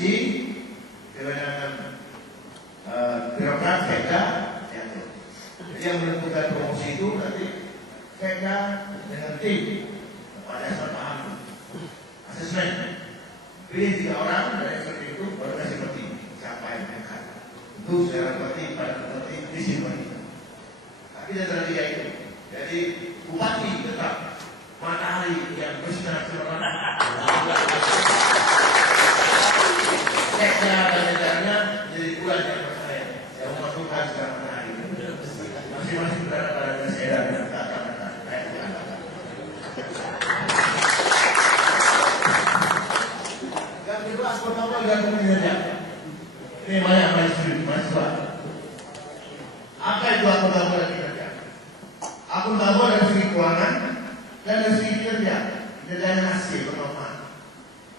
isi, kewenangan birokrat, Sekda, diatur. Jadi yang menentukan promosi itu nanti Sekda dengan tim pada dasar paham asesmen. Pilih 3 orang dari seperti itu baru kasih peti siapa yang akan. Itu secara peti pada peti di sini. Tapi dari 3 itu, jadi bupati tetap matahari yang bersinar sebenarnya. Sekda dan jajarannya jadi bulan yang bercahaya yang memasukkan segala matahari. Masing-masing berada pada kesehatan dan kata-kata. Yang kedua, pertama gabung kinerja. Ini banyak mahasiswa. Apa itu akun tabungan dan kinerja? Akun tabungan dari segi keuangan dan dari segi kinerja. Kinerjanya hasil bermanfaat.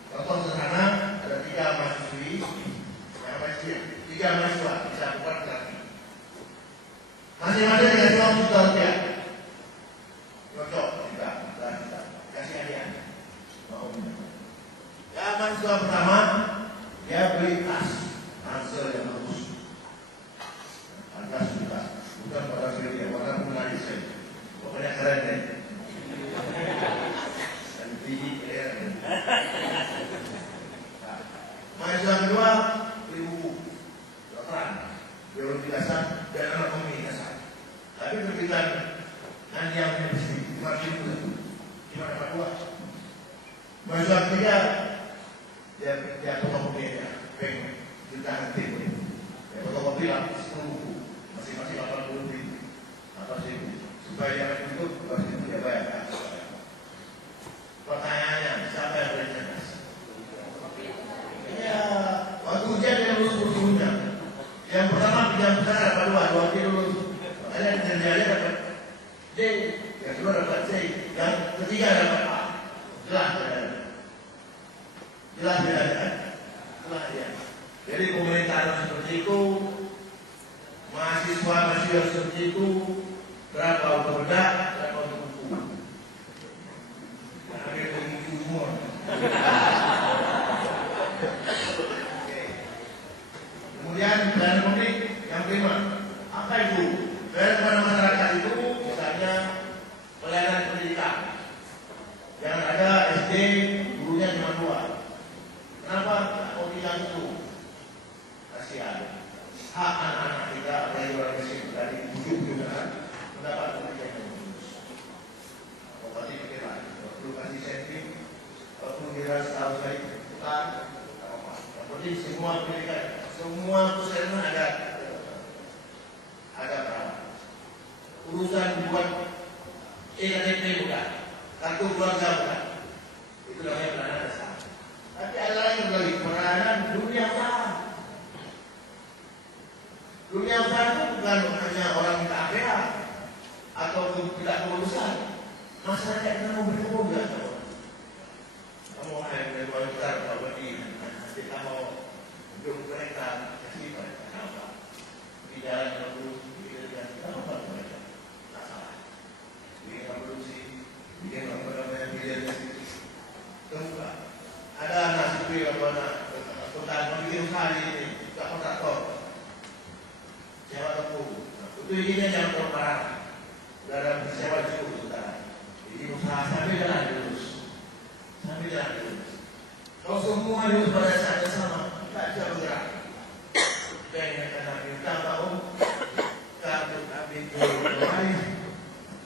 Contoh sederhana, ada 3 mahasiswi, 3 mahasiswa bisa buat gratis. Masing-masing dikasih uang Rp1 juta. Cocok kita, kasih hadiah. Ya, mahasiswa pertama dia beli tas Hansel yang bagus, 14 juta. Bukan pada film yang warna bunga desain, pokoknya keren deh. Dan tinggi keren. Mahasiswa kedua beli buku kedokteran, biologi dasar dan anatomi dasar. Tapi terbitan yang universitas 5.000 gimana dapat uang? Mahasiswa ketiga dia fotokopi ya, pengen juta tim, dia fotokopi lah 10 buku, masing-masing 80.000 supaya dia ikut harus itu dia bayar. Pertanyaannya, siapa yang paling cerdas? Ya, waktu ujian dia lulus kursusnya. Yang pertama yang besar dapat 2 dia lulus. Makanya kerjanya dapat D, yang kedua dapat C, yang ketiga dapat A. Jelas bedanya. Jadi pemerintahan seperti itu, mahasiswa seperti itu, berapa untuk bedak, berapa untuk buku. Ada buku semua. Kemudian pelayanan publik yang kelima, apa itu? Pelayanan kepada masyarakat itu misalnya pelayanan pendidikan. Yang ada SD gurunya cuma 2. Kenapa? Oh tidak itu. Kasihan. Hak anak-anak kita apalagi orang miskin dari bujuk juga mendapat pendidikan yang bagus. Kalau tadi pikiran, perlu kasih sentim, perlu kira setahun sekali putar. Yang penting semua pendidikan, semua puskesmas ada berapa? Urusan buat EKTP bukan, kartu keluarga bukan. Itu namanya pelayanan dasar. Tapi ada lagi pelayanan dunia usaha. Dunia usaha itu bukan hanya orang minta APH atau tidak kelulusan. Masyarakat kita mau bertemu enggak? Kamu ada dua besar kalau nanti kamu hidup mereka kasih mereka apa? Di jalan bagus, di jalan apa mereka? Tak salah. Bikin produksi, bikin apa-apa yang tunggu. Ada anak sipil atau anak petani bikin usaha ini, tak kontraktor. Sewa tepung. Itu izinnya jangan terparah. Sudah ada sewa cukup saudara. Ini usaha sambil jalan lurus. Sambil jalan lurus. Kalau semua lurus pada saat yang sama, tak bisa bergerak. Pengen kena minta tahun, kartu habis lain.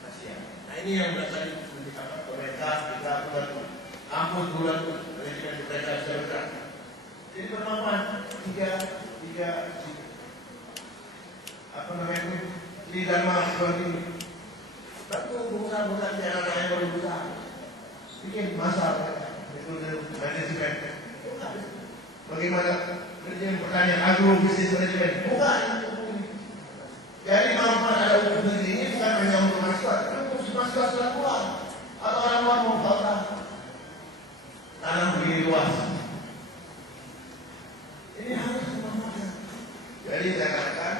Kasihan. Nah ini yang tadi dikatakan pemerintah kita bantu. Ampun bulan dari mereka bisa bergerak. Jadi bermanfaat tiga apa namanya itu di Dharma seperti ini. Bantu bukan cara yang baru berusaha. Bikin masalah itu manajemen. Bagaimana kerjaan pertanyaan agro bisnis manajemen? Bukan. Jadi manfaat ada hukum negeri ini bukan hanya untuk mahasiswa, tapi untuk mahasiswa setelah keluar atau orang luar mau kota. Tanam begini luas. Ini harus bermanfaat. Jadi saya katakan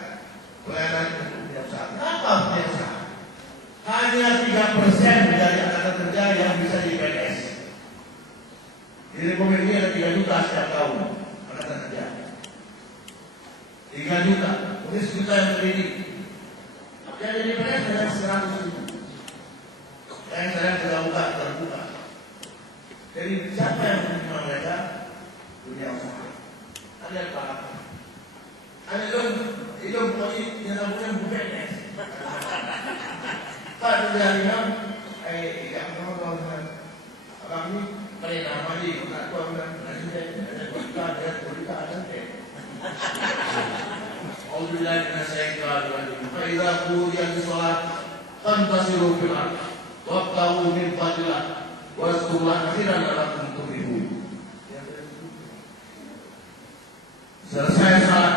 pelayanan untuk dunia usaha. Kenapa dunia usaha? Hanya 3% dari angkatan kerja yang bisa di PNS. Di Republik ini ada 3 juta setiap tahun angkatan juta, mungkin 1 juta yang kredit. Yang jadi PNS hanya 100 ribu. Yang saya terbuka. Jadi siapa yang menerima mereka? Dunia usaha. Ada apa? Ada itu pokoknya yang namanya PNS. Pak Dunia yang mau abang ini pada nama dia, tak tahu kan? Ada berita ada ke? Alhamdulillah kita saya kalian. Faizah kuliah sholat, fantasiru fil ardh, wabtahu min fadillah, wazkurullah katsiran la'allakum tuflihun. Selesai sholat,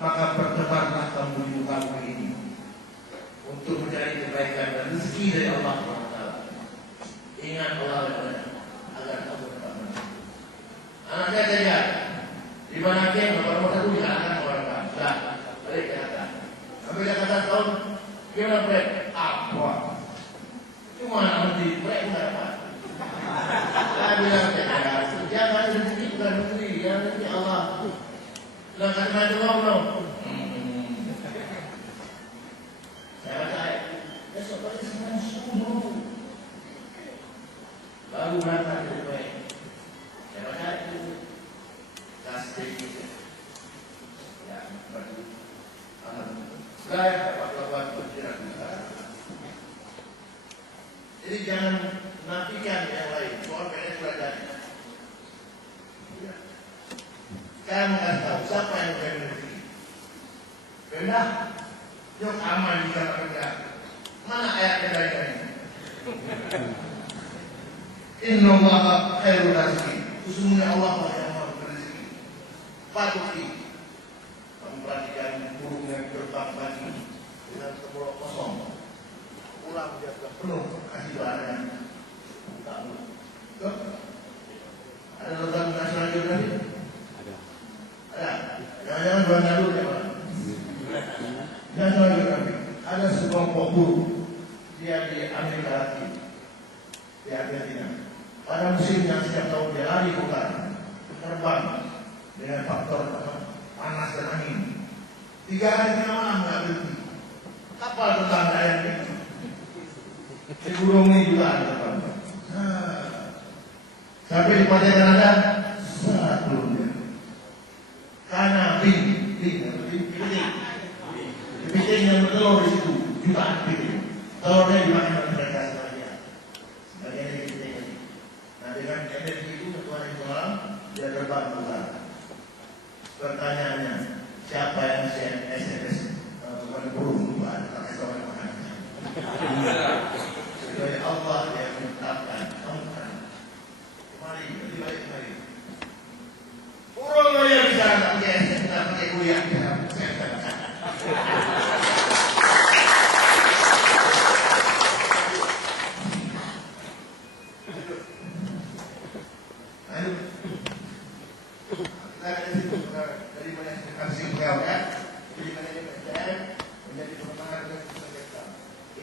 maka bertebarlah kamu di muka bumi ini untuk mencari kebaikan dan rezeki dari Allah SWT. Ingat Allah agar kamu dapat menang. Anak saya tanya, di mana dia nomor 1 dikatakan orang kan? Sudah, balik ke atas. Sampai dia kata tahun, gimana break? Apa? Cuma nanti break enggak apa. Saya bilang jangan rezeki bukan menteri, yang rezeki Allah. Bilang kata itu ngomong. Saya baca besok pagi semua subuh. Baru berangkat dari break. Saya baca itu. Ya, berarti saya dapat lakukan pikiran kita. Jadi jangan nafikan yang lain. Soal PNS belajar. Saya mengasih tahu siapa yang berani rezeki. Rendah, yang aman di dalam rendah. Mana ayatnya dari ini? Inna Allah khairul raziqin. Sesungguhnya Allah yang patuhi. Kamu perhatikan burung yang terbang pagi dengan tepulok kosong. Pulang dia sudah penuh kasih barang. Ada logam nasional geografi? Ada. Jangan-jangan bulan lalu ya Pak. Nasional geografi. Ada sekelompok burung. Dia di Amerika Latin, di Argentina. Pada musim yang setiap tahun dia lari bukan terbang dengan faktor panas dan angin. 3 hari 3 malam nggak berhenti. Kapal tetangga yang itu. Si burung ini juga ada terbang. Sampai di pantai Kanada, sangat burungnya. Karena piting yang bertelur di situ jutaan piting. Telurnya dimakan oleh mereka sebagian. Sebagian dari piting. Nah dengan energi itu Tuhan yang malam dia terbang ke utara. Pertanyaannya, siapa yang SMS kepada burung Tuhan pakai soal makannya? Sebagai Allah yang menetapkan angkat. Kemari, balik kemari. Burung yang bisa pakai SMS, tidak pakai kuliah.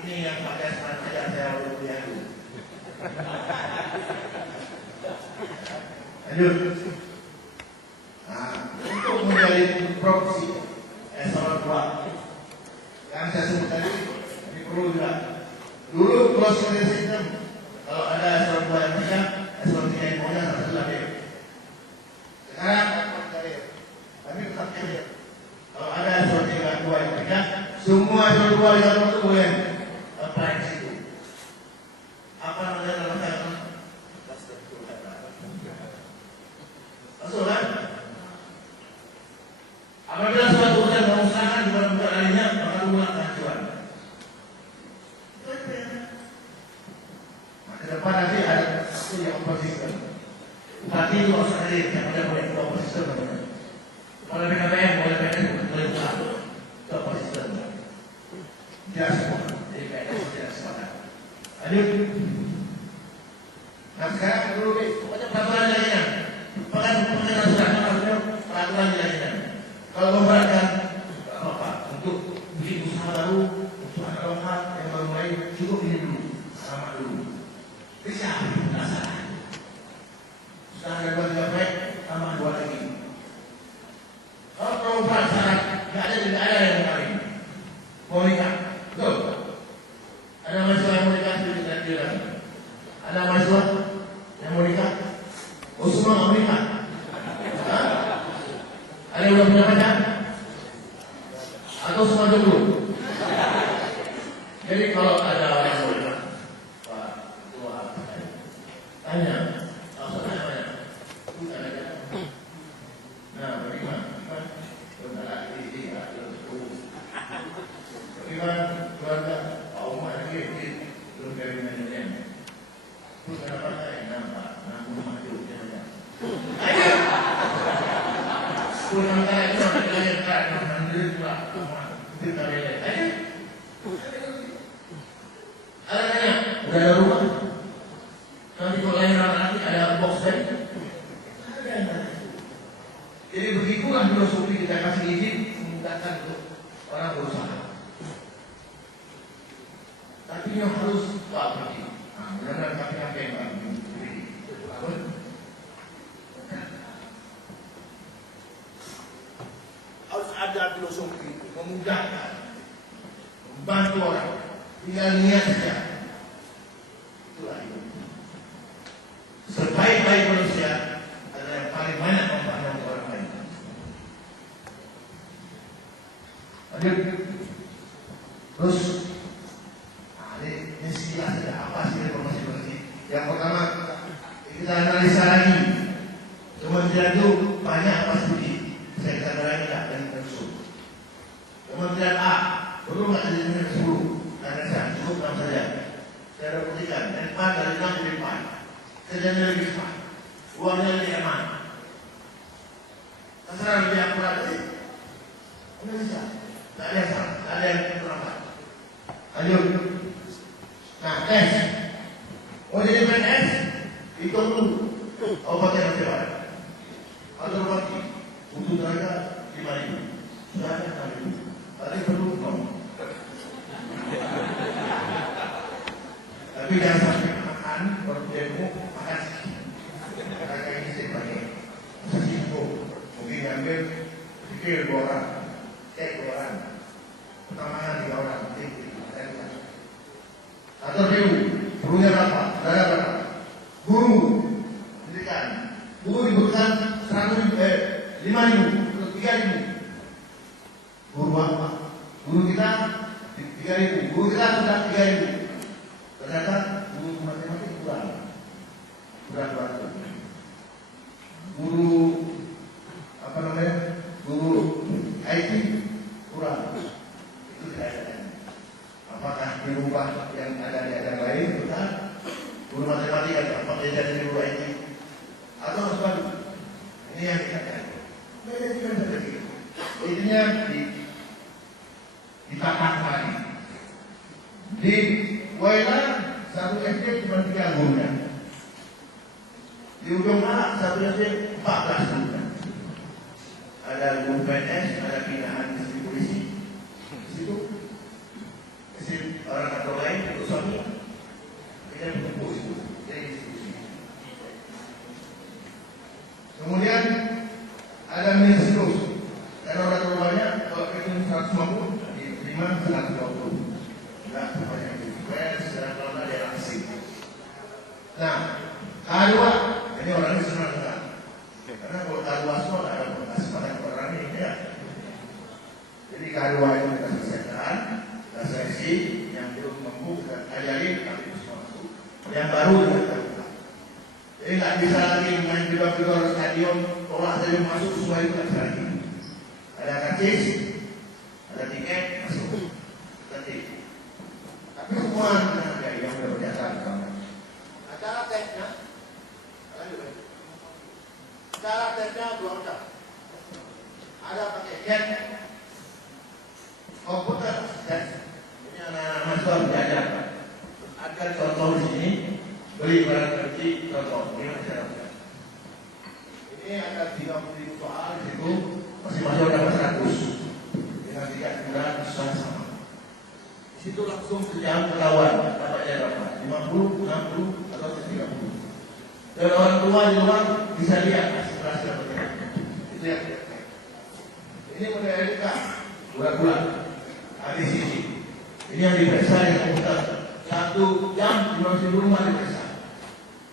Ini yang pada saat saya kuliah dulu. Lanjut. Nah, untuk menjadi profesi S2 yang saya sebut tadi, ini perlu juga. Dulu closing system, kalau ada S2 yang bisa, S3 yang maunya harus lahir. Sekarang kami tetap karir. Kalau ada S2 yang bisa, semua S2 yang itu boleh apply di situ. Apa namanya dalam saya? Masuk kan? Apabila suatu urusan mengusahakan bukan bukan lainnya, maka ulang acuan. Nah, ke depan nanti ada satu yang oposisi. Bupati itu harus hadir, yang ada boleh oposisi. Oleh BKPM, oleh PNS, boleh buka ke oposisi. Tidak semua, jadi PNS tidak sepakat. Lanjut. Nah sekarang dulu, pokoknya peraturan lainnya. Peraturan lainnya. Kalau memberatkan, tidak apa-apa. Untuk bikin usaha baru, untuk anak lokal yang baru mulai, cukup ini dulu, sama dulu. Bisa, tidak salah. Sudah ada 2-3 proyek, tambah 2 lagi. Kalau perlu syarat, tidak Ada yang udah punya pacar? Atau semua jomblo? Jadi kalau ada orang bilang, Pak Tua, tanya, maksudnya banyak, bukan aja. Nah, bagaimana? Bentar lagi, bagaimana keluarga? Pak Umar lagi, belum dari manajemen. Itu kenapa saya nampak, namun maju dia banyak. Ayo! Pulang kaya itu, kaya kaya, mandiri pula, itu kaya ayo! Ada tanya, udah ada rumah? Nanti kalau lahiran nanti ada box bed? Ada. Jadi begitulah filosofi kita kasih izin memudahkan untuk orang berusaha. Tapi yang harus Pak Budi. Nah, benar-benar kami yang Pak Budi. Harus ada filosofi memudahkan, membantu orang. Tinggal niat saja. Itulah itu. Sebaik-baik manusia adalah yang paling banyak manfaatnya untuk orang lain. Lanjut. Terus, ini istilah saja. Apa sih informasi-informasi? Yang pertama, kita analisa lagi. Kementerian itu banyak apa sedikit? Saya kata berani tak dan tentu. Kementerian A, perlu nggak jadi Kementerian 10? Karena saya cukup 6 saja. Saya ada buktikan, dari 4 dari 6 jadi 4. Kerjanya lebih cepat, uangnya lebih aman. Terserah lebih akurat sih. Tidak bisa. Tak ada yang salah, tak ada yang terlambat. Lanjut. Nah, tes. Oh jadi PNS, hitung dulu. Obatnya masih ada. Ada obat untuk tenaga 5.000. Sudah ada 6.000. Tadi perlu ngomong. Tapi jangan sampai makan, baru dia makan sedikit. Kakak ini saya pakai sesimpul. Mungkin ngambil pikir 2 orang, cek 2 orang, pertambangan 3 orang, atau gurunya berapa, saudara berapa, guru, pendidikan, guru dibutuhkan 5.000, 3.000. Guru apa? Guru kita 3.000, guru kita sudah 3.000. Ternyata guru matematik kurang 200. Guru apa namanya? Guru IT kurang. Itu tidak ada. Apakah dirubah yang ada di yang lain? Betul. Guru matematik apakah dia jadi guru IT? Atau harus baru? Ini yang kita cari. Beda juga seperti itu. Intinya ditakat lagi. Di Waila satu SD cuma 3 gurunya. Di ujung A satu SD 14 gurunya. Ada guru PNS, ada pindahan di polisi. Di situ, orang atau lain untuk suami, kita berkumpul itu dari institusi. Kemudian ada ministerius. Dan orang tuanya kalau itu 150 diterima 120. Enggak sebanyak itu. Secara kalau dia langsing. Nah, K2 ini orangnya senang dengar. Karena kalau K2 semua ada kesempatan orang ini ya. Jadi K2 itu kita selesaikan, kita seleksi yang belum mampu kita ajarin tapi itu semua masuk. Yang baru kita buka. Jadi nggak bisa lagi main bidor-bidor stadion, olah saja masuk semua itu nggak bisa lagi. Ada karcis, ada tiket masuk. Nanti. Tapi semua tenaga yang sudah berjasa acara tesnya, cara tesnya 2 macam. Ada pakai jet, komputer, tes. Ini anak-anak mahasiswa belajar. Ada contoh di sini, beli barang kerja contoh. Ini cara. Ini ada 30.000 soal di situ, masing-masing dapat 100. Dengan 3 bulan sama. Situ langsung sejam ketahuan dapatnya berapa, 50, 60 atau 30. Dan orang tua di luar bisa lihat hasil dapatnya. Itu yang ini model LK bulan-bulan habis isi. Ini yang diperiksa yang komputer 1 jam 15.000 rumah diperiksa.